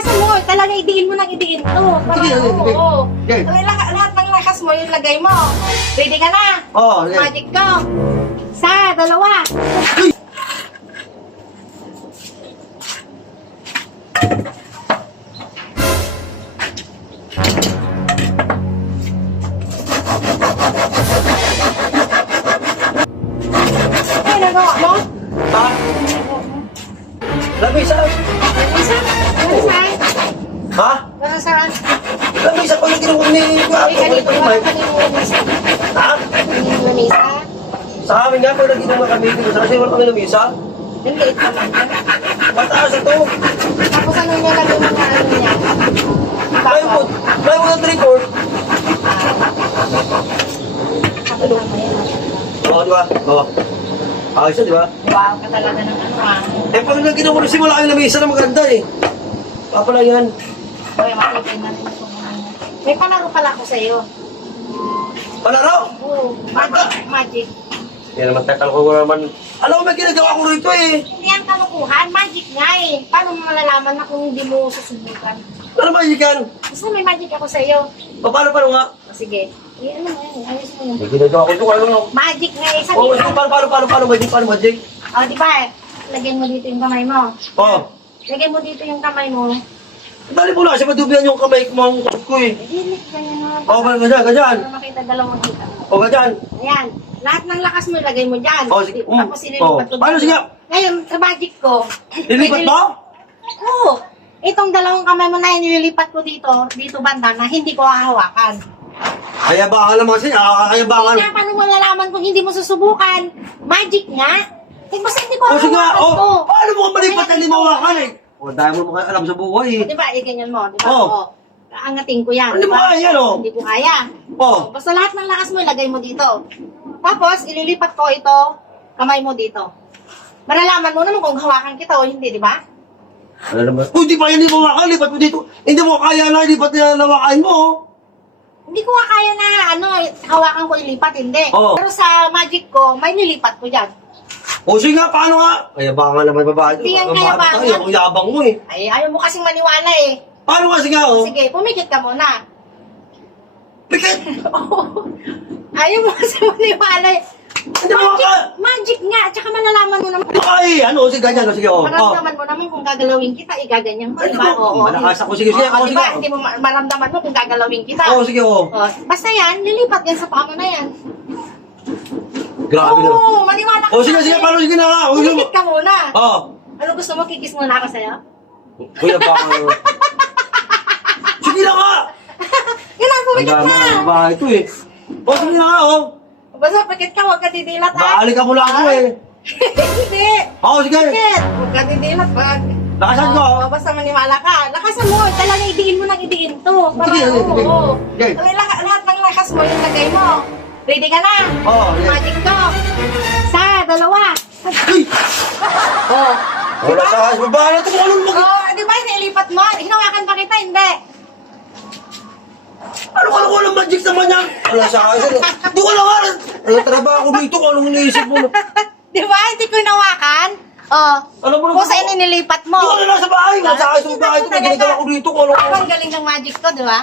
lakasan mo. Talaga idiin mo nang idiin to. Sige, sige. Oo. Sige. Lahat ng lakas mo, yung lagay mo. Ready ka na? Oo, sige. Magic ko. Isa, dalawa. Ay, nagawa mo? Ha? Lamisa? Isa? Isa? Ha? Para saan? Lamisa ko yung kinuha ni Uy, kanito Kuya. ba? Kanino lamisa? Ha? Kanino lamisa? Sa amin nga po lagi naman kami dito. Sa kasi wala kami lamisa. Ang liit naman yan. Mataas ito. Tapos ano niya lagi mga ano niya? Plywood. Plywood at record. Ako naman yan. Oo, di ba? Oo. Ayos na, di ba? Wow ka talaga ng ano ah. Eh, pag nang kinuha simula yung lamisa na maganda eh. Papala yan. Uy, makikita na rin ito. May palaro pala ako sa'yo. Palaro? Oo. Magic. Yan naman, tatal ko naman. Alam mo, may ginagawa ko rito eh. Hindi yan kalukuhan. Magic nga eh. Paano mo malalaman na kung hindi mo susubukan? Ano ba yan? Basta may magic ako sa'yo. Paano nga? O sige. Eh, ano mo yan? Ayos mo yun. May ginagawa ko ito. Ano? Magic nga eh. Oo, Sabi paano, Magic? O, di ba? Lagyan mo dito yung kamay mo. Oo. Lagyan mo dito yung kamay mo. Dali mo na kasi madubihan yung kamay mo ang ko eh. Eh, ganyan naman. Oo, ganyan. Para makita dalawang kita. Oo, ganyan. Ayan. Lahat ng lakas mo ilagay mo dyan. Oh, sige. Tapos ililipat ko. Paano, sige? Ngayon, sa magic ko. Lilipat mo? Oo. Itong dalawang kamay mo na yan, nililipat ko dito banda na hindi ko hahawakan. Kaya baka naman siya, kaya baka. Kaya paano mo lalaman kung hindi mo susubukan? Magic nga. Eh, basta hindi ko O sige, hahawakan to. paano mo malipat na hindi mo hawakan eh? O, dahil mo naman alam sa buhay eh. O, di ba? Eh, ganyan mo. Di ba? Oo. Oo. Aangatin ko yan. Hindi di mo ba? kaya yan, oh. Hindi ko kaya. O, Basta lahat ng lakas mo, ilagay mo dito. Tapos, ililipat ko ito, kamay mo dito. Malalaman mo naman kung hawakan kita o hindi, di ba? ano naman? Kung di pa yan hindi mo hawakan, lipat mo dito. Hindi mo kaya na, lipat na nawakan mo. Hindi ko nga kaya na, hawakan ko ilipat, hindi. Oo. Pero sa magic ko, may nilipat ko dyan. O sige nga, paano nga? Kaya baka naman babae. Hindi yan Ang kaya bata bangan. tayo, ang yabang mo eh. Ay, ayaw mo kasing maniwala eh. Paano nga sige o? Sige, pumikit ka muna. Pikit! Ayaw mo kasing maniwala eh. Hindi mo ka! Magic nga, tsaka malalaman mo naman. Ay, ano, sige, ganyan, sige o. Maramdaman mo naman kung gagalawin kita, igaganyan ko, Ay, di ba? di ba? Malakas ako. Sige, sige, Oo, ako, di sige. ba? Hindi mo maramdaman mo kung gagalawin kita. Oo, sige o. Oh, basta yan, lilipat yan sa paa mo na yan. Grabe na. Oo, maniwala ka. O sige, sige, paano sige na nga? O, sige. Pumikit ka muna. Oo. Ano gusto mo, kikis muna ako sa'yo? Kuya, baka... Sige na nga! Yan ang Ang pumikit dami ka. ng bahay ito eh. O, sige na nga o. Basta pagkit ka, huwag ka didilat ha. Baalik ka mula ako eh. Hindi. Oo, sige. Pagkit, huwag ka didilat. Lakasan ko. Basta maniwala ka. Lakasan mo, talaga idiin mo nang idiin to. Para, Sige, sige. oo. Sige. Lahat ng lakas mo, yung lagay mo. Ready ka na? Oo, sige. Magic ko. Isa, dalawa. Uy! Oh. Wala sa akin. Babae na ito kung anong mag... Oh, di ba, nilipat mo? Hinawakan pa kita, hindi. Ano ka lang walang magic naman yan? Wala sa akin. Di ko lang alam. Wala trabaho ko dito kung anong iniisip mo. Di ba, hindi ko hinawakan? Oh. Alam mo Kung saan inilipat mo. Di ko na nasa bahay. Wala sa akin sa bahay ito. May ginagawa ko dito kung anong... Ang galing ng magic ko, di ba?